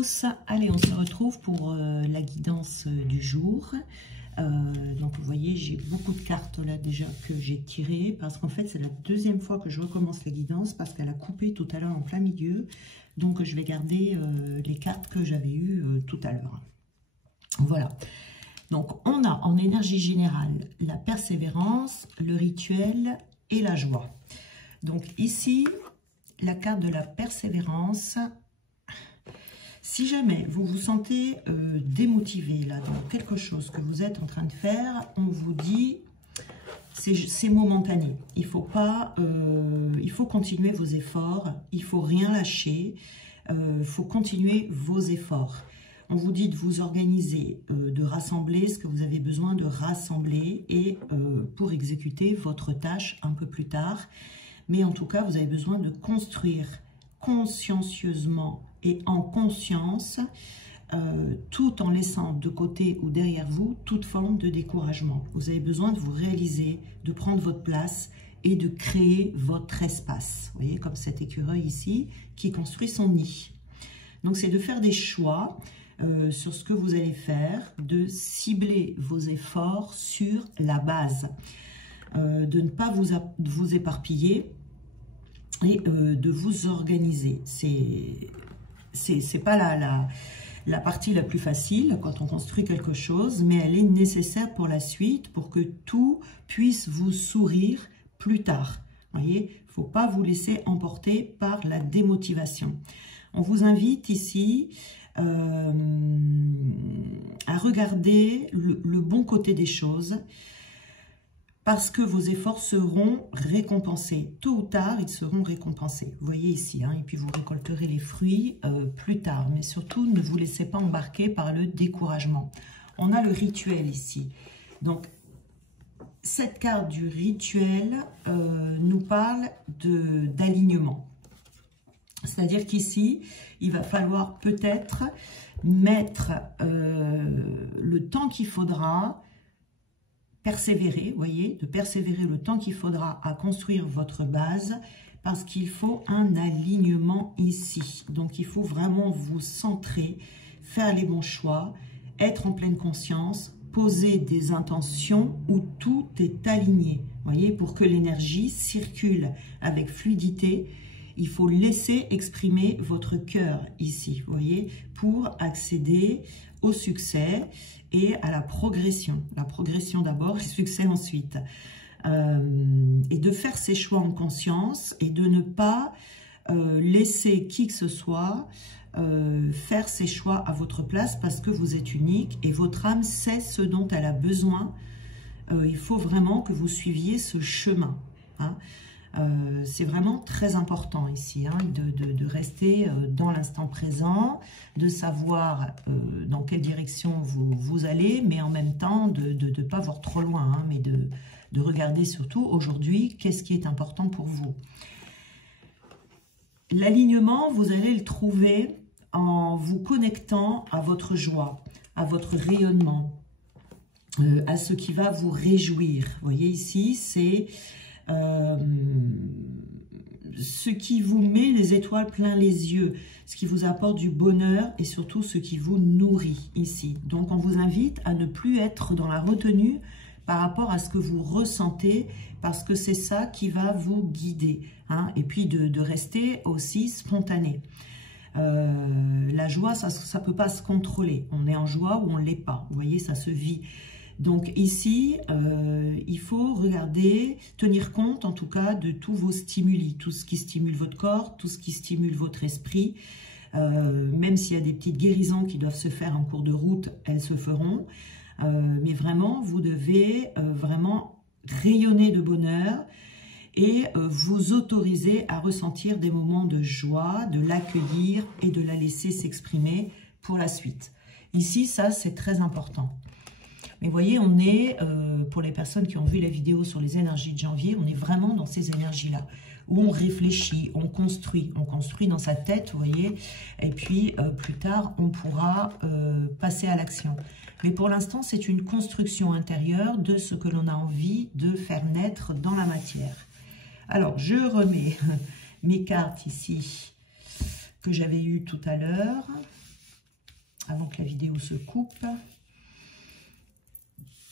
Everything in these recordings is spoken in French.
tous, allez on se retrouve pour la guidance du jour. Donc vous voyez j'ai beaucoup de cartes là déjà que j'ai tirées parce qu'en fait c'est la deuxième fois que je recommence la guidance parce qu'elle a coupé tout à l'heure en plein milieu. Donc je vais garder les cartes que j'avais eues tout à l'heure. Voilà. Donc on a en énergie générale la persévérance, le rituel et la joie. Donc ici la carte de la persévérance. Si jamais vous vous sentez démotivé là dans quelque chose que vous êtes en train de faire, on vous dit c'est momentané. Il faut continuer vos efforts, il faut rien lâcher, il faut continuer vos efforts. On vous dit de vous organiser, de rassembler ce que vous avez besoin de rassembler et pour exécuter votre tâche un peu plus tard. Mais en tout cas, vous avez besoin de construire consciencieusement et en conscience, tout en laissant de côté ou derrière vous toute forme de découragement. Vous avez besoin de vous réaliser, de prendre votre place et de créer votre espace. Vous voyez, comme cet écureuil ici qui construit son nid. Donc, c'est de faire des choix sur ce que vous allez faire, de cibler vos efforts sur la base, de ne pas vous éparpiller et de vous organiser. C'est pas la partie la plus facile quand on construit quelque chose, mais elle est nécessaire pour la suite, pour que tout puisse vous sourire plus tard. Vous voyez, il ne faut pas vous laisser emporter par la démotivation. On vous invite ici à regarder le bon côté des choses, parce que vos efforts seront récompensés. Tôt ou tard, ils seront récompensés. Vous voyez ici, hein, et puis vous récolterez les fruits plus tard. Mais surtout, ne vous laissez pas embarquer par le découragement. On a le rituel ici. Donc, cette carte du rituel nous parle d'alignement. C'est-à-dire qu'ici, il va falloir peut-être mettre le temps qu'il faudra, persévérer, voyez, de persévérer le temps qu'il faudra à construire votre base, parce qu'il faut un alignement ici. Donc, il faut vraiment vous centrer, faire les bons choix, être en pleine conscience, poser des intentions où tout est aligné. Voyez, pour que l'énergie circule avec fluidité, il faut laisser exprimer votre cœur ici, vous voyez, pour accéder au succès et à la progression. La progression d'abord, le succès ensuite. Et de faire ses choix en conscience et de ne pas laisser qui que ce soit faire ses choix à votre place parce que vous êtes unique et votre âme sait ce dont elle a besoin. Il faut vraiment que vous suiviez ce chemin. Hein. C'est vraiment très important ici, hein, de rester dans l'instant présent, de savoir dans quelle direction vous allez, mais en même temps de ne pas voir trop loin, hein, mais de regarder surtout aujourd'hui qu'est-ce qui est important pour vous. L'alignement, vous allez le trouver en vous connectant à votre joie, à votre rayonnement, à ce qui va vous réjouir. Vous voyez ici, c'est ce qui vous met les étoiles plein les yeux, ce qui vous apporte du bonheur et surtout ce qui vous nourrit ici. Donc on vous invite à ne plus être dans la retenue par rapport à ce que vous ressentez, parce que c'est ça qui va vous guider, hein, et puis de rester aussi spontané. La joie, ça ne peut pas se contrôler. On est en joie ou on ne l'est pas. Vous voyez, ça se vit. Donc ici, il faut regarder, tenir compte en tout cas de tous vos stimuli, tout ce qui stimule votre corps, tout ce qui stimule votre esprit. Même s'il y a des petites guérisons qui doivent se faire en cours de route, elles se feront. Mais vraiment, vous devez vraiment rayonner de bonheur et vous autoriser à ressentir des moments de joie, de l'accueillir et de la laisser s'exprimer pour la suite. Ici, ça, c'est très important. Mais vous voyez, on est, pour les personnes qui ont vu la vidéo sur les énergies de janvier, on est vraiment dans ces énergies-là, où on réfléchit, on construit dans sa tête, vous voyez, et puis plus tard, on pourra passer à l'action. Mais pour l'instant, c'est une construction intérieure de ce que l'on a envie de faire naître dans la matière. Alors, je remets mes cartes ici que j'avais eues tout à l'heure. avant que la vidéo se coupe.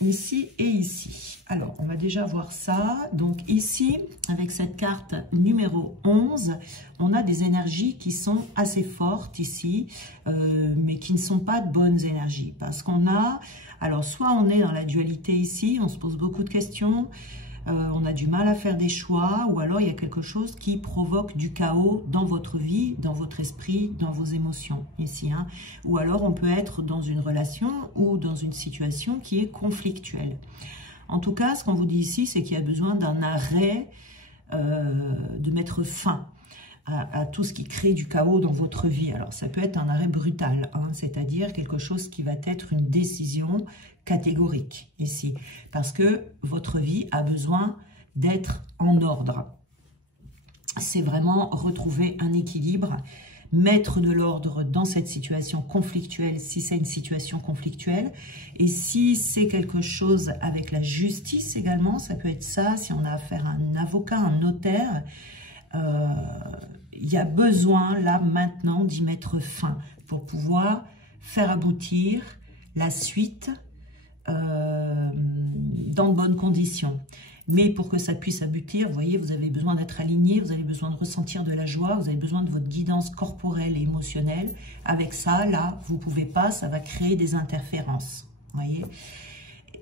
Ici et ici. Alors, on va déjà voir ça. Donc ici, avec cette carte numéro 11, on a des énergies qui sont assez fortes ici, mais qui ne sont pas de bonnes énergies. Parce qu'on a, alors soit on est dans la dualité ici, on se pose beaucoup de questions, on a du mal à faire des choix, ou alors il y a quelque chose qui provoque du chaos dans votre vie, dans votre esprit, dans vos émotions ici, hein. Ou alors on peut être dans une relation ou dans une situation qui est conflictuelle. En tout cas, ce qu'on vous dit ici, c'est qu'il y a besoin d'un arrêt, de mettre fin à tout ce qui crée du chaos dans votre vie. Alors ça peut être un arrêt brutal, hein, c'est-à-dire quelque chose qui va être une décision catégorique ici, parce que votre vie a besoin d'être en ordre. C'est vraiment retrouver un équilibre, mettre de l'ordre dans cette situation conflictuelle, si c'est une situation conflictuelle, et si c'est quelque chose avec la justice également, ça peut être ça, si on a affaire à un avocat, un notaire, il y a besoin là maintenant d'y mettre fin pour pouvoir faire aboutir la suite dans de bonnes conditions. Mais pour que ça puisse aboutir, vous voyez, vous avez besoin d'être aligné, vous avez besoin de ressentir de la joie, vous avez besoin de votre guidance corporelle et émotionnelle. Avec ça, là, vous ne pouvez pas, ça va créer des interférences. Voyez.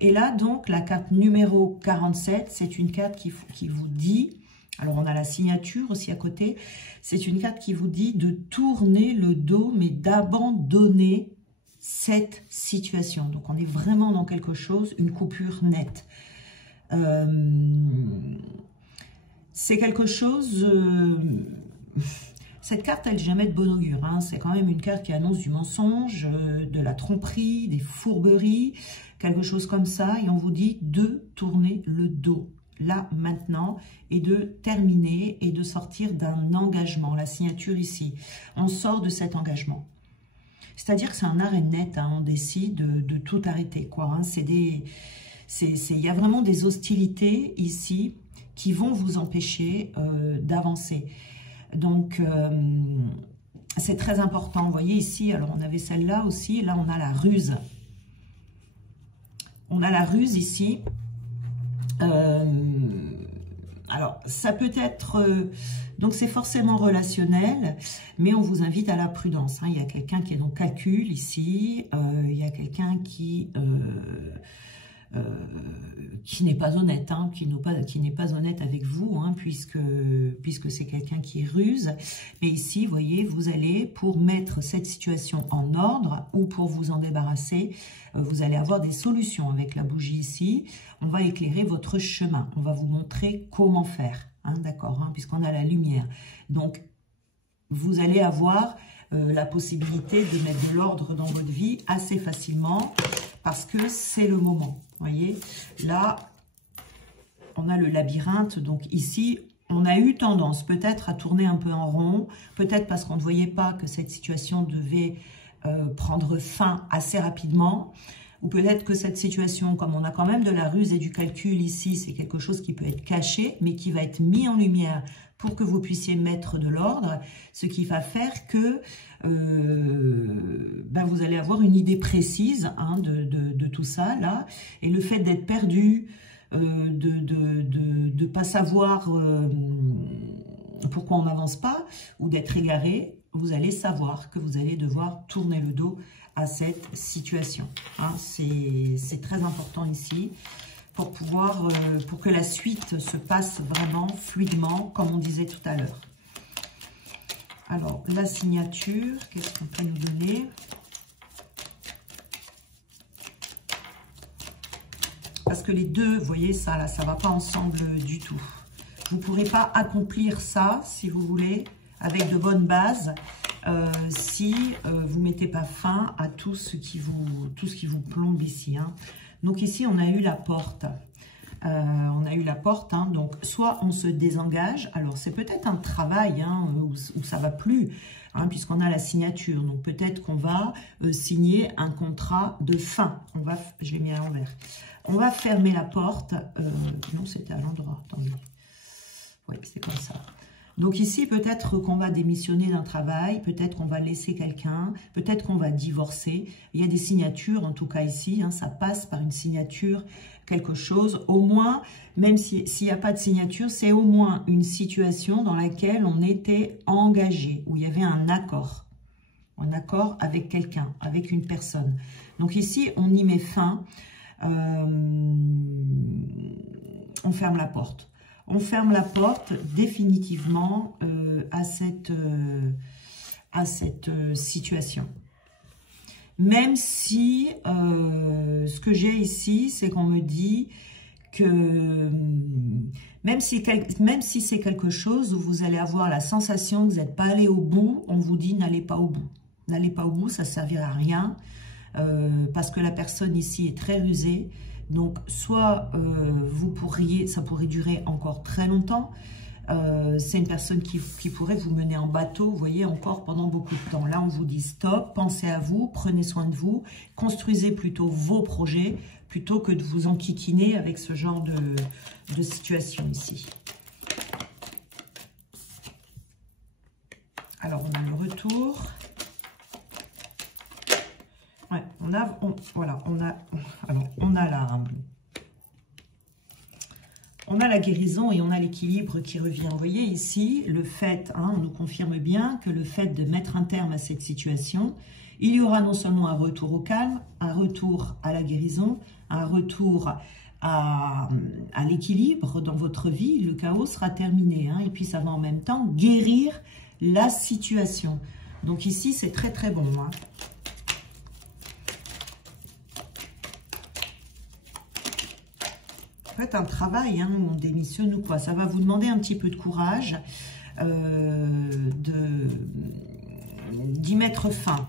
Et là, donc, la carte numéro 47, c'est une carte qui vous dit, alors on a la signature aussi à côté, c'est une carte qui vous dit de tourner le dos, mais d'abandonner cette situation. Donc on est vraiment dans quelque chose, une coupure nette. C'est quelque chose... cette carte, elle n'est jamais de bon augure, hein. C'est quand même une carte qui annonce du mensonge, de la tromperie, des fourberies, quelque chose comme ça. Et on vous dit de tourner le dos, là, maintenant, et de terminer et de sortir d'un engagement. La signature ici, on sort de cet engagement. C'est-à-dire que c'est un arrêt net, hein, on décide de tout arrêter, quoi. Hein. Il y a vraiment des hostilités ici qui vont vous empêcher d'avancer. Donc, c'est très important. Vous voyez ici, alors on avait celle-là aussi, là on a la ruse. On a la ruse ici. Alors, ça peut être... donc, c'est forcément relationnel, mais on vous invite à la prudence. Hein. Il y a quelqu'un qui est dans le calcul ici. Il y a quelqu'un qui n'est pas honnête, hein, qui n'est pas honnête avec vous, hein, puisque c'est quelqu'un qui ruse. Mais ici, vous voyez, vous allez, pour mettre cette situation en ordre ou pour vous en débarrasser, vous allez avoir des solutions avec la bougie ici. On va éclairer votre chemin. On va vous montrer comment faire, hein, d'accord, hein, puisqu'on a la lumière. Donc, vous allez avoir la possibilité de mettre de l'ordre dans votre vie assez facilement parce que c'est le moment. Voyez, là, on a le labyrinthe. Donc ici, on a eu tendance peut-être à tourner un peu en rond, peut-être parce qu'on ne voyait pas que cette situation devait prendre fin assez rapidement, ou peut-être que cette situation, comme on a quand même de la ruse et du calcul ici, c'est quelque chose qui peut être caché, mais qui va être mis en lumière pour que vous puissiez mettre de l'ordre, ce qui va faire que vous allez avoir une idée précise, hein, de tout ça, là. Et le fait d'être perdu, de ne pas savoir pourquoi on n'avance pas, ou d'être égaré, vous allez savoir que vous allez devoir tourner le dos à cette situation. Hein. C'est très important ici. Pour que la suite se passe vraiment fluidement, comme on disait tout à l'heure. Alors, la signature, qu'est-ce qu'on peut nous donner? Parce que les deux, vous voyez, ça là, ça ne va pas ensemble du tout. Vous ne pourrez pas accomplir ça, si vous voulez, avec de bonnes bases, si vous ne mettez pas fin à tout ce qui vous plombe ici, hein. Donc ici, on a eu la porte. Hein, donc soit on se désengage. Alors, c'est peut-être un travail, hein, où ça ne va plus, hein, puisqu'on a la signature. Donc, peut-être qu'on va signer un contrat de fin. Je l'ai mis à l'envers. On va fermer la porte. Non, c'était à l'endroit. Attendez. Oui, c'est comme ça. Donc ici, peut-être qu'on va démissionner d'un travail, peut-être qu'on va laisser quelqu'un, peut-être qu'on va divorcer. Il y a des signatures, en tout cas ici, hein, ça passe par une signature, quelque chose. Au moins, même s'il n'y a pas de signature, c'est au moins une situation dans laquelle on était engagé, où il y avait un accord avec quelqu'un, avec une personne. Donc ici, on y met fin. On ferme la porte. On ferme la porte définitivement à cette situation. Même si ce que j'ai ici, c'est qu'on me dit que même si c'est quelque chose où vous allez avoir la sensation que vous n'êtes pas allé au bout, on vous dit n'allez pas au bout. N'allez pas au bout, ça ne servira à rien parce que la personne ici est très rusée. Donc, soit ça pourrait durer encore très longtemps. C'est une personne qui pourrait vous mener en bateau, vous voyez, encore pendant beaucoup de temps. Là, on vous dit stop, pensez à vous, prenez soin de vous, construisez plutôt vos projets, plutôt que de vous enquiquiner avec ce genre de situation ici. Alors, on a le retour. Ouais, on a la guérison et on a l'équilibre qui revient. Vous voyez ici, le fait, hein, on nous confirme bien que le fait de mettre un terme à cette situation, il y aura non seulement un retour au calme, un retour à la guérison, un retour à l'équilibre dans votre vie, le chaos sera terminé, hein, et puis ça va en même temps guérir la situation. Donc ici, c'est très très bon, hein. Un travail, hein, où on démissionne ou quoi. Ça va vous demander un petit peu de courage d'y mettre fin.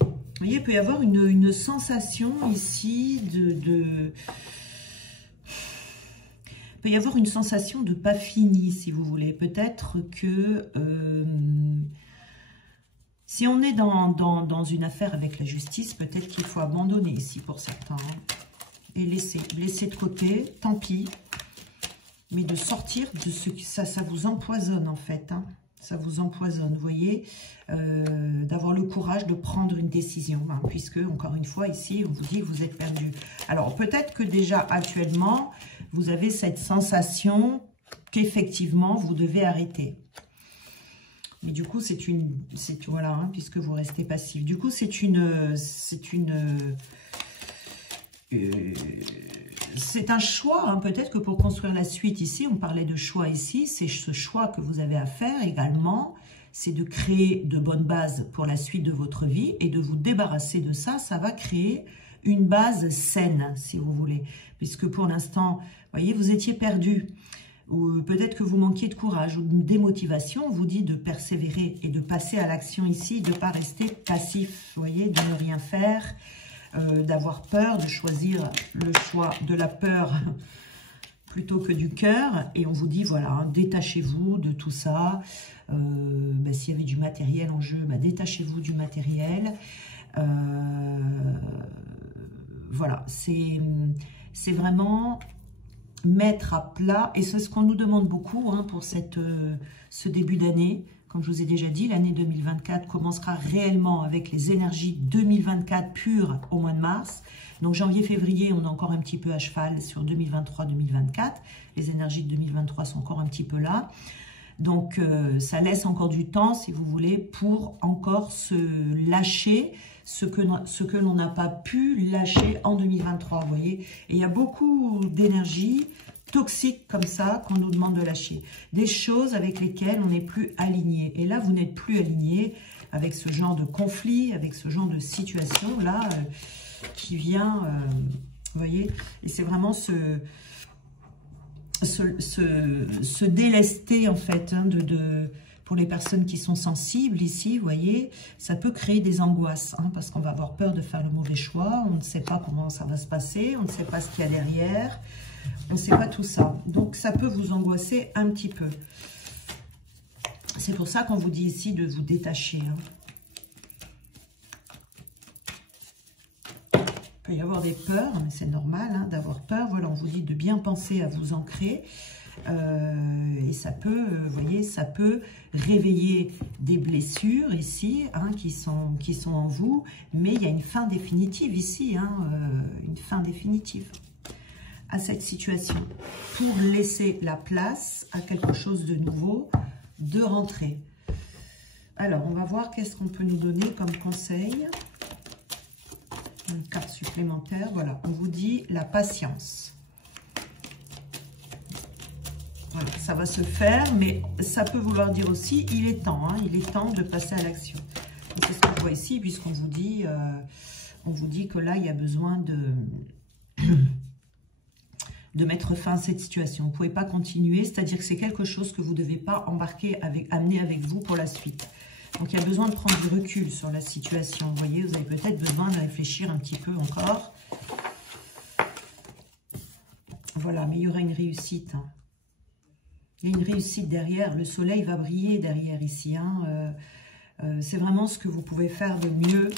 Vous voyez, il peut y avoir une sensation ici il peut y avoir une sensation de pas fini, si vous voulez. Peut-être que si on est dans une affaire avec la justice, peut-être qu'il faut abandonner ici pour certains, hein. Et laisser de côté, tant pis, mais de sortir de ce que ça vous empoisonne en fait, hein. Ça vous empoisonne, vous voyez, d'avoir le courage de prendre une décision, hein, puisque, encore une fois, ici, on vous dit que vous êtes perdu. Alors, peut-être que déjà, actuellement, vous avez cette sensation qu'effectivement, vous devez arrêter. Mais du coup, voilà, hein, puisque vous restez passif. Du coup, c'est un choix, hein. Peut-être que pour construire la suite ici, on parlait de choix ici, c'est ce choix que vous avez à faire également, c'est de créer de bonnes bases pour la suite de votre vie et de vous débarrasser de ça. Ça va créer une base saine, si vous voulez, puisque pour l'instant, vous voyez, vous étiez perdu, ou peut-être que vous manquiez de courage ou de démotivation. On vous dit de persévérer et de passer à l'action ici, de ne pas rester passif, vous voyez, de ne rien faire, d'avoir peur, de choisir le choix de la peur plutôt que du cœur. Et on vous dit, voilà, hein, détachez-vous de tout ça. S'il y avait du matériel en jeu, détachez-vous du matériel. Voilà, c'est vraiment mettre à plat. Et c'est ce qu'on nous demande beaucoup, hein, pour ce début d'année. Comme je vous ai déjà dit, l'année 2024 commencera réellement avec les énergies 2024 pures au mois de mars. Donc janvier-février, on est encore un petit peu à cheval sur 2023-2024. Les énergies de 2023 sont encore un petit peu là. Donc ça laisse encore du temps, si vous voulez, pour encore se lâcher ce que l'on n'a pas pu lâcher en 2023, vous voyez. Et il y a beaucoup d'énergie toxiques comme ça qu'on nous demande de lâcher. Des choses avec lesquelles on n'est plus aligné. Et là, vous n'êtes plus aligné avec ce genre de conflit, avec ce genre de situation là qui vient, vous voyez. Et c'est vraiment se délester en fait, hein, pour les personnes qui sont sensibles ici, vous voyez, ça peut créer des angoisses, hein, parce qu'on va avoir peur de faire le mauvais choix, on ne sait pas comment ça va se passer, on ne sait pas ce qu'il y a derrière, on ne sait pas tout ça. Donc ça peut vous angoisser un petit peu. C'est pour ça qu'on vous dit ici de vous détacher, hein. Il peut y avoir des peurs, mais c'est normal, hein, d'avoir peur. Voilà, on vous dit de bien penser à vous ancrer. Et ça peut, vous voyez, ça peut réveiller des blessures ici, hein, qui sont en vous, mais il y a une fin définitive ici, hein, une fin définitive à cette situation, pour laisser la place à quelque chose de nouveau, de rentrer. Alors, on va voir qu'est-ce qu'on peut nous donner comme conseil. Une carte supplémentaire, voilà, on vous dit la patience. Voilà, ça va se faire, mais ça peut vouloir dire aussi, il est temps, hein, il est temps de passer à l'action. C'est ce qu'on voit ici, puisqu'on vous dit, que là, il y a besoin de mettre fin à cette situation. Vous ne pouvez pas continuer, c'est-à-dire que c'est quelque chose que vous ne devez pas amener avec vous pour la suite. Donc, il y a besoin de prendre du recul sur la situation. Vous voyez, vous avez peut-être besoin de réfléchir un petit peu encore. Voilà, mais il y aura une réussite, hein. Il y a une réussite derrière. Le soleil va briller derrière ici, hein. C'est vraiment ce que vous pouvez faire de mieux.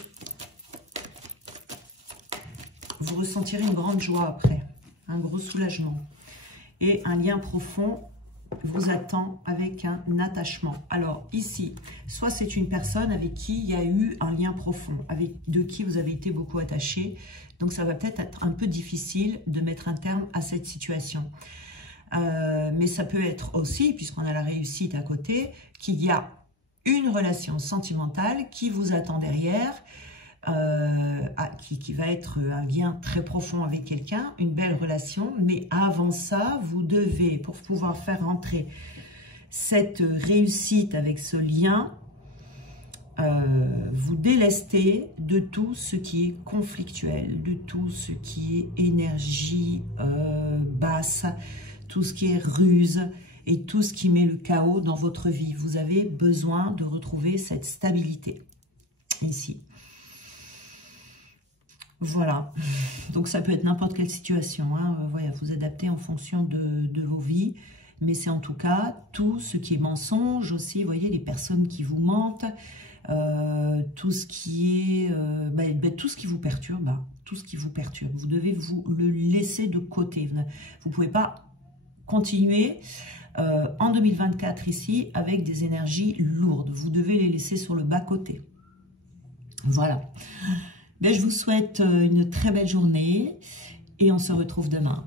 Vous ressentirez une grande joie après, un gros soulagement. Et un lien profond vous attend avec un attachement. Alors ici, soit c'est une personne avec qui il y a eu un lien profond, de qui vous avez été beaucoup attaché. Donc ça va peut-être être un peu difficile de mettre un terme à cette situation. Mais ça peut être aussi, puisqu'on a la réussite à côté, qu'il y a une relation sentimentale qui vous attend derrière, qui va être un lien très profond avec quelqu'un, une belle relation, mais avant ça, vous devez, pour pouvoir faire entrer cette réussite avec ce lien, vous délester de tout ce qui est conflictuel, de tout ce qui est énergie basse, tout ce qui est ruse et tout ce qui met le chaos dans votre vie. Vous avez besoin de retrouver cette stabilité ici. Voilà, donc ça peut être n'importe quelle situation, hein. Voilà, vous adaptez en fonction de vos vies, mais c'est en tout cas tout ce qui est mensonge aussi, vous voyez, les personnes qui vous mentent, tout ce qui est, tout ce qui vous perturbe, tout ce qui vous perturbe, vous devez vous le laisser de côté. Vous ne pouvez pas continuer en 2024 ici avec des énergies lourdes, vous devez les laisser sur le bas-côté. Voilà. Je vous souhaite une très belle journée et on se retrouve demain.